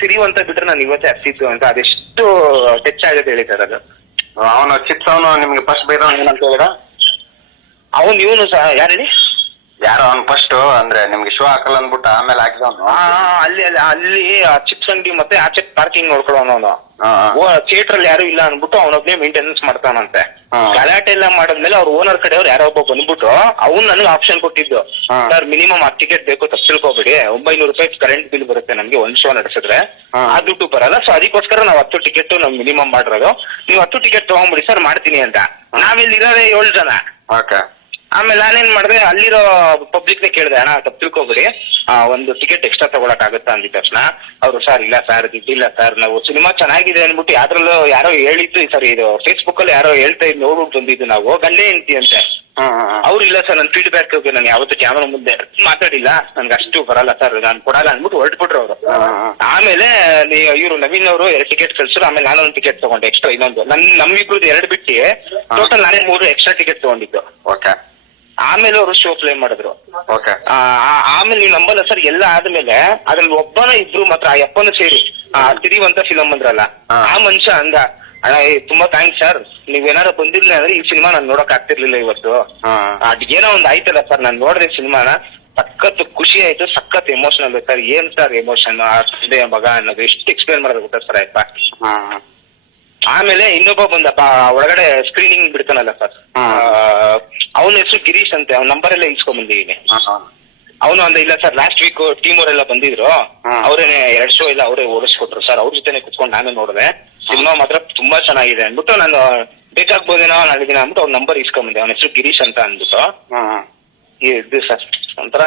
ಸಿರಿವಂತ ಬಿಟ್ರೆ ನಾನು ಇವತ್ತೇ ಹಸಿದ್ದು ಅಂತ ಅದೆಷ್ಟು ಟಚ್ ಆಗುತ್ತೆ ಹೇಳಿ ಸರ್ ಅದು. ಅವನು ಚಿಪ್ಸ್ ಅವನು ನಿಮ್ಗೆ ಫಸ್ಟ್ ಬೇರೆ ಏನಂತ ಹೇಳಿದ? ಅವನು ಇವನು ಸಹ ಯಾರು ಹೇಳಿ? ಯಾರೋ ಅವ್ನು ಫಸ್ಟ್ ಅಂದ್ರೆ ನಿಮ್ಗೆ ಶೋ ಹಾಕಲ್ಲ ಅಂದ್ಬಿಟ್ಟು ಆಮೇಲೆ ಹಾಕಿದವನು. ಅಲ್ಲಿ ಅಲ್ಲಿ ಅಲ್ಲಿ ಚಿಪ್ಸ್ ಅಂಗಡಿ ಮತ್ತೆ ಆಚೆ ಪಾರ್ಕಿಂಗ್ ನೋಡ್ಕೊಳ್ಳೋನು ಅವನು. ಥಿಯೇಟರ್ ಅಲ್ಲಿ ಯಾರು ಇಲ್ಲ ಅನ್ಬಿಟ್ಟು ಅವನೊಬ್ನೇ ಮೇಂಟೆನೆನ್ಸ್ ಮಾಡ್ತಾನಂತೆ. ಗಲಾಟೆ ಎಲ್ಲ ಮಾಡಿದ್ಮೇಲೆ ಅವ್ರ ಓನರ್ ಕಡೆಯವ್ರು ಯಾರೋ ಒಬ್ಬ ಬಂದ್ಬಿಟ್ಟು ಅವ್ನು ನನಗೆ ಆಪ್ಷನ್ ಕೊಟ್ಟಿದ್ದು, ಸರ್ ಮಿನಿಮಮ್ 10 ಟಿಕೆಟ್ ಬೇಕು ತಪ್ಪು ತಿಳ್ಕೊಬೇಡಿ, 900 ರೂಪಾಯಿ ಕರೆಂಟ್ ಬಿಲ್ ಬರುತ್ತೆ ನಮ್ಗೆ ಒಂದ್ ಶೋ ನಡೆಸಿದ್ರೆ, ಆ ದುಡ್ಡು ಬರಲ್ಲ, ಸೊ ಅದಕ್ಕೋಸ್ಕರ ನಾವು 10 ಟಿಕೆಟ್ ನಾವು ಮಿನಿಮಮ್ ಮಾಡಿರೋದು, ನೀವು 10 ಟಿಕೆಟ್ ತಗೊಂಡ್ಬಿಡಿ ಸರ್ ಮಾಡ್ತೀನಿ ಅಂತ. ನಾವಿಲ್ಲಿ ಇರೋದೇ 7 ಜನ. ಆಮೇಲೆ ನಾನೇನ್ ಮಾಡಿದೆ, ಅಲ್ಲಿರೋ ಪಬ್ಲಿಕ್ ನೇ ಕೇಳಿದೆ, ಅಣ್ಣ ತಪ್ಪು ತಿಳ್ಕೊಬೇಡಿ ಒಂದು ಟಿಕೆಟ್ ಎಕ್ಸ್ಟ್ರಾ ತಗೊಳಕ್ ಆಗುತ್ತಾ ಅಂದಿದ ತಕ್ಷಣ ಅವರು ಸರ್ ಇಲ್ಲ ಸರ್ ದುಡ್ಡಿಲ್ಲ ಸರ್, ನಾವು ಸಿನಿಮಾ ಚೆನ್ನಾಗಿದೆ ಅನ್ಬಿಟ್ಟು ಯಾವ್ದ್ರಲ್ಲೂ ಯಾರೋ ಹೇಳಿದ್ದು ಸರ್, ಇದು ಫೇಸ್ಬುಕ್ ಅಲ್ಲಿ ಯಾರೋ ಹೇಳ್ತಾ ಇದ್ ನೋಡ್ಬಿಟ್ಟು ಬಂದಿದ್ದು ನಾವು ಗಂಡೇ ಹೆಂಡ್ತಿ ಅಂತೆ. ಅವ್ರು ಇಲ್ಲ ಸರ್ ನನ್ ಫೀಡ್ಬ್ಯಾಕ್ ನಾನು ಯಾವತ್ತೂ ಕ್ಯಾಮರಾ ಮುಂದೆ ಮಾತಾಡಿಲ್ಲ, ನನ್ಗೆ ಅಷ್ಟು ಬರಲ್ಲ ಸರ್ ನಾನು ಕೊಡಲ್ಲ ಅನ್ಬಿಟ್ಟು ಹೊರಟ್ಬಿಟ್ರು ಅವರು. ಆಮೇಲೆ ಇವ್ರು ನವೀನ್ ಅವರು 2 ಟಿಕೆಟ್ ಕಳ್ಸಿದ್ರು, ಆಮೇಲೆ ನಾನು 1 ಟಿಕೆಟ್ ತಗೊಂಡೆ ಎಕ್ಸ್ಟ್ರಾ, ಇನ್ನೊಂದು ನಮ್ಮಿಬ್ರದ್ದು 2 ಬಿಟ್ಟು ಟೋಟಲ್ ನಾನೇ 3 ಎಕ್ಸ್ಟ್ರಾ ಟಿಕೆಟ್ ತಗೊಂಡಿದ್ದು. ಆಮೇಲೆ ಅವರು ಶೋ ಪ್ಲೇ ಮಾಡಿದ್ರು. ಆಮೇಲೆ ನೀವು ನಂಬಲ್ಲ ಸರ್, ಎಲ್ಲ ಆದ್ಮೇಲೆ ಅದ್ರಲ್ಲಿ ಒಬ್ಬನ ಇಬ್ರು ಮಾತ್ರ ಆ ಯಪ್ಪನ ಸೇರಿ ಸಿರಿವಂತ ಫಿಲಂ ಅಂದ್ರಲ್ಲ, ಆ ಮನುಷ್ಯ ಅಂದ, ಅಣ್ಣ ತುಂಬಾ ಥ್ಯಾಂಕ್ಸ್ ಸರ್, ನೀವೇನಾರು ಬಂದಿರ್ಲಿಲ್ಲ ಅಂದ್ರೆ ಈ ಸಿನಿಮಾ ನಾನು ನೋಡಕ್ ಆಗ್ತಿರ್ಲಿಲ್ಲ ಇವತ್ತು. ಏನೋ ಒಂದ್ ಆಯ್ತಲ್ಲ ಸರ್, ನಾನು ನೋಡಿದೆ ಸಿನಿಮಾನ, ಸಖತ್ ಖುಷಿ ಆಯ್ತು, ಸಖತ್ ಎಮೋಷನಲ್ ಸರ್. ಏನ್ ಸರ್ ಎಮೋಷನ್, ಆ ತಂದೆ ಮಗ ಅನ್ನೋದು ಎಷ್ಟು ಎಕ್ಸ್ಪ್ಲೇನ್ ಮಾಡೋದು ಗೊತ್ತಾ ಸರ್ ಆಯ್ತಾ. ಆಮೇಲೆ ಇನ್ನೊಬ್ಬ ಬಂದಪ್ಪ ಒಳಗಡೆ ಸ್ಕ್ರೀನಿಂಗ್ ಬಿಡ್ತಾನಲ್ಲ ಸರ್, ಅವನ ಹೆಸರು ಗಿರೀಶ್ ಅಂತೆ, ಅವ್ನ ನಂಬರ್ ಎಲ್ಲ ಇಸ್ಕೊಂಡ್ ಬಂದಿದ್ದೀನಿ. ಅವನು ಅಂದ ಇಲ್ಲ ಸರ್ ಲಾಸ್ಟ್ ವೀಕ್ ಟೀಮ್ ಅವರೆಲ್ಲ ಬಂದಿದ್ರು, ಅವ್ರೇನೆ 2 ಶೋ ಎಲ್ಲ ಅವರೇ ಓಡಿಸ್ಕೊಟ್ರು ಸರ್, ಅವ್ರ ಜೊತೆನೆ ಕುತ್ಕೊಂಡು ನಾನು ನೋಡಿದೆ, ಸಿನಿಮಾ ಮಾತ್ರ ತುಂಬಾ ಚೆನ್ನಾಗಿದೆ ಅಂದ್ಬಿಟ್ಟು ನಾನು ಬೇಕಾಗ್ಬೋದೇನೋ ನಾಳಿದಿನ ಅಂದ್ಬಿಟ್ಟು ಅವ್ರ ನಂಬರ್ ಇಸ್ಕೊಂಡ್ ಬಂದೆ, ಅವನ ಹೆಸರು ಗಿರೀಶ್ ಅಂತ ಅಂದ್ಬಿಟ್ಟು. ಇದು ಸರ್ ಒಂಥರ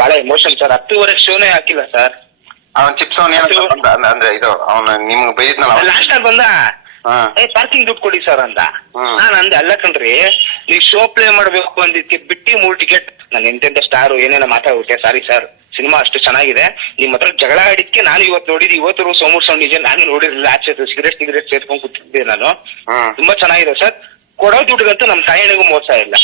ಬಹಳ ಎಮೋಷನ್ ಸರ್. 10:30 ಶೋನೇ ಹಾಕಿಲ್ಲ ಸರ್. ಅವನ್ ಚಿಪ್ಸ್ ಅಂದ್ರೆ ಇದು ಅವನು ನಿಮ್ಗೆ ಬೈದ್ನಲ್ಲ ಲಾಸ್ಟ್ ಅಲ್ಲಿ ಬಂದ, ಪಾರ್ಕಿಂಗ್ ದುಡ್ಡು ಕೊಡಿ ಸರ್ ಅಂತ. ನಾನ್ ಅಂದೆ ಅಲ್ಲ ಕಣ್ರಿ, ನೀವು ಶೋ ಪ್ಲೇ ಮಾಡ್ಬೇಕು ಅಂದಿದ್ದಕ್ಕೆ ಬಿಟ್ಟಿ 3 ಟಿಕೆಟ್, ನಾನು ಎಂತೆಂತ ಸ್ಟಾರು ಏನೇನೋ ಮಾತಾಡ್ಬಿಟ್ಟೆ, ಸಾರಿ ಸರ್ ಸಿನಿಮಾ ಅಷ್ಟು ಚೆನ್ನಾಗಿದೆ, ನಿಮ್ ಹತ್ರ ಜಗಳ ಆಡಿದ್ಕೆ ನಾನು ಇವತ್ತು ನೋಡಿದ್ದು, ಇವತ್ತು ಸೋಮೂರ್ ಸೌಂಡ್ ನಿಜ ನಾನು ನೋಡಿರಲಿಲ್ಲ, ಆಚೆ ಸಿಗರೇಟ್ ಸೇರ್ಕೊಂಡ್ ಕೂತಿದ್ದೆ ನಾನು, ತುಂಬಾ ಚೆನ್ನಾಗಿದೆ ಸರ್, ಕೊಡೋ ದುಡ್ಡುಗಂತೂ ನಮ್ ತಾಯಿನಿಗೂ ಮೋಸ ಇಲ್ಲ.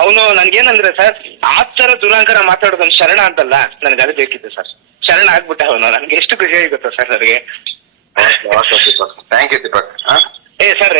ಅವನು ನನ್ಗೇನಂದ್ರೆ ಸರ್, ಆ ತರ ದುರಾಂಕರ ಮಾತಾಡೋದೊಂದು ಶರಣ ಅಂತಲ್ಲ, ನನ್ಗೆ ಅದು ಬೇಕಿತ್ತು ಸರ್, ಶರಣ ಆಗ್ಬಿಟ್ಟ ಅವನು, ನನ್ಗೆ ಎಷ್ಟು ಖುಷಿ ಆಗುತ್ತೋ ಸರ್ ನನಗೆ. Thank you Deepak. ಸರ್